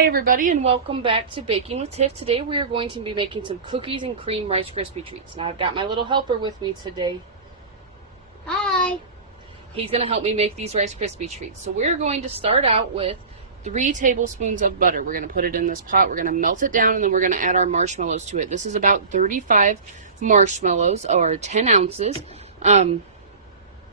Hi everybody, and welcome back to Baking with Tiff. Today we are going to be making some cookies and cream Rice Krispie treats. Now I've got my little helper with me today. Hi. He's going to help me make these Rice Krispie treats. So we're going to start out with 3 tablespoons of butter. We're going to put it in this pot, we're going to melt it down, and then we're going to add our marshmallows to it. This is about 35 marshmallows, or 10 ounces.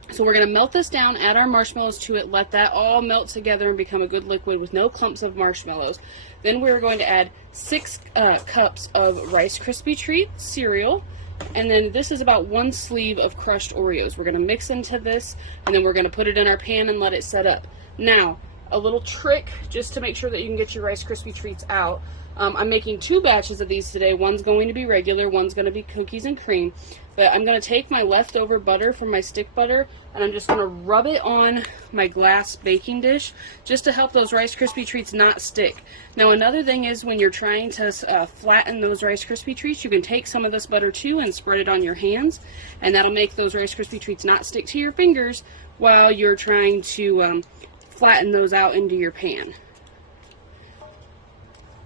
So we're going to melt this down, add our marshmallows to it, let that all melt together and become a good liquid with no clumps of marshmallows. Then we're going to add 6 cups of Rice Krispie Treat cereal, and then this is about 1 sleeve of crushed Oreos. We're going to mix into this, and then we're going to put it in our pan and let it set up. Now, a little trick just to make sure that you can get your Rice Krispie Treats out. I'm making 2 batches of these today. One's going to be regular, one's going to be cookies and cream. But I'm going to take my leftover butter from my stick butter, and I'm just going to rub it on my glass baking dish just to help those Rice Krispie Treats not stick. Now another thing is, when you're trying to flatten those Rice Krispie Treats, you can take some of this butter too and spread it on your hands, and that'll make those Rice Krispie Treats not stick to your fingers while you're trying to flatten those out into your pan.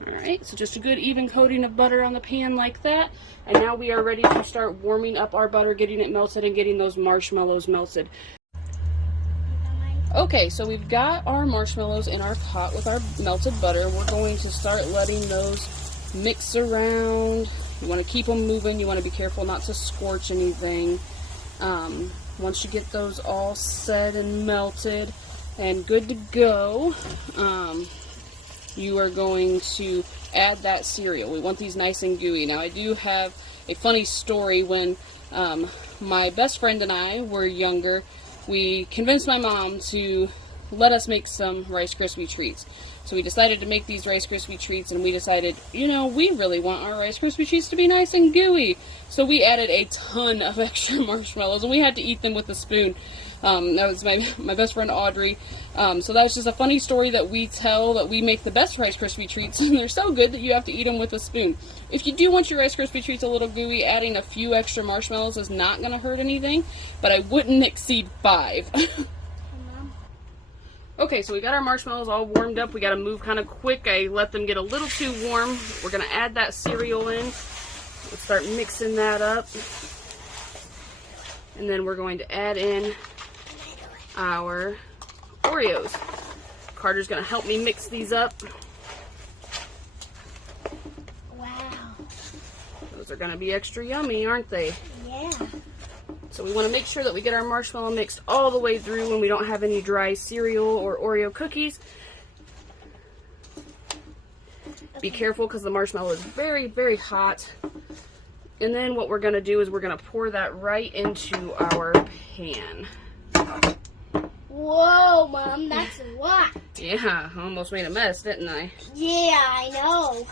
Alright, so just a good even coating of butter on the pan like that. And now we are ready to start warming up our butter, getting it melted, and getting those marshmallows melted. Okay, so we've got our marshmallows in our pot with our melted butter. We're going to start letting those mix around. You want to keep them moving. You want to be careful not to scorch anything. Once you get those all set and melted and good to go, you are going to add that cereal. We want these nice and gooey. Now I do have a funny story. When my best friend and I were younger, we convinced my mom to let us make some Rice Krispie Treats. So we decided to make these Rice Krispie Treats, and we decided, you know, we really want our Rice Krispie Treats to be nice and gooey. So we added a ton of extra marshmallows, and we had to eat them with a spoon. That was my best friend Audrey. So that was just a funny story that we tell, that we make the best Rice Krispie Treats, and they're so good that you have to eat them with a spoon. If you do want your Rice Krispie Treats a little gooey, adding a few extra marshmallows is not going to hurt anything, but I wouldn't exceed 5. Okay, so we got our marshmallows all warmed up. We got to move kind of quick. I let them get a little too warm. We're going to add that cereal in. Let's start mixing that up. And then we're going to add in our Oreos. Carter's going to help me mix these up. Wow. Those are going to be extra yummy, aren't they? Yeah. So we want to make sure that we get our marshmallow mixed all the way through when we don't have any dry cereal or Oreo cookies. Be careful because the marshmallow is very, very hot. And then what we're going to do is we're going to pour that right into our pan. Whoa, Mom, that's a lot. Yeah, I almost made a mess, didn't I? Yeah, I know.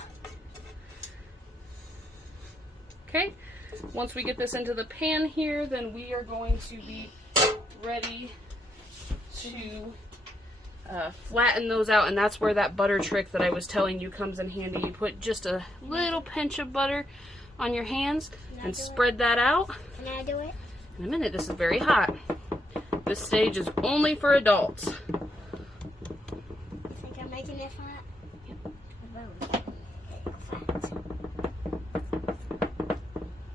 Okay, once we get this into the pan here, then we are going to be ready to flatten those out, and that's where that butter trick that I was telling you comes in handy. You put just a little pinch of butter on your hands and spread that out. Can I do it? In a minute. This is very hot. This stage is only for adults. Think I'm making it hot? Yep.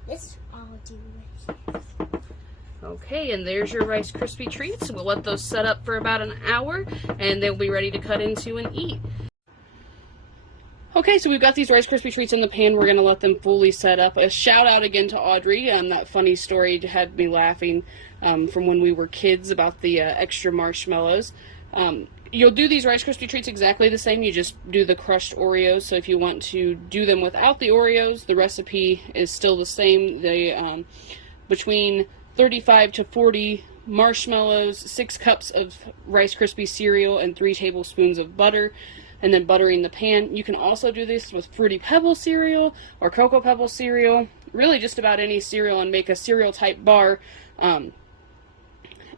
This I'll do it. Okay, and there's your Rice Krispie Treats. We'll let those set up for about an hour, and they'll be ready to cut into and eat. Okay, so we've got these Rice Krispie Treats in the pan. We're going to let them fully set up. A shout out again to Audrey. That funny story had me laughing from when we were kids about the extra marshmallows. You'll do these Rice Krispie Treats exactly the same. You just do the crushed Oreos. So if you want to do them without the Oreos, the recipe is still the same. They between 35 to 40 marshmallows, 6 cups of Rice Krispie cereal, and 3 tablespoons of butter, and then buttering the pan. You can also do this with Fruity Pebble cereal or Cocoa Pebble cereal, really just about any cereal, and make a cereal type bar.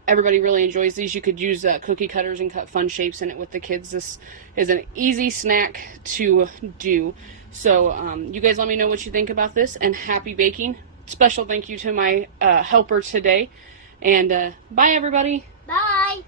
Everybody really enjoys these. You could use cookie cutters and cut fun shapes in it with the kids. This is an easy snack to do. So you guys let me know what you think about this, and happy baking. Special thank you to my helper today. And bye everybody. Bye.